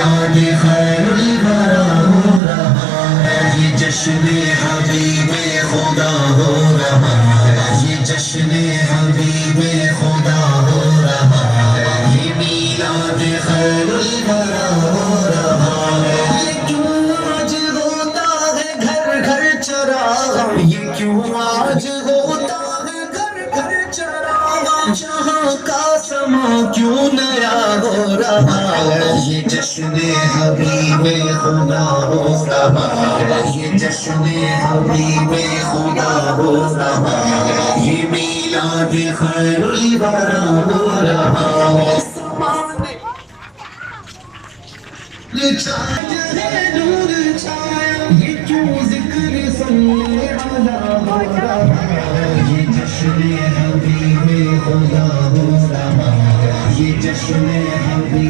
میلاد خیر الورا ہو رہا ہے، یہ جشن حبیب خدا ہو رہا ہے، یہ جشن حبیب خدا ہو رہا ہے، یہ میلاد خیر الورا ہو رہا ہے۔ یہ کیوں آج ہوتا ہے گھر گھر چراغاں، یہ کیوں آج ہوتا ہے گھر گھر چراغاں، جہاں کا سما کیوں نیا ہو رہا ہے، یہ جشن حبیب خدا ہو رہا ہے، یہ جشن حبیب خدا ہو رہا ہے، یہ میلاد خیر الورا ہو رہا ہے۔ چھایا ہے نور چھایا، یہ کیوں ذکر صلی علی ہو رہا ہے، یہ جشن حبیب خدا ہو رہا ہے، یہ جشن حبیب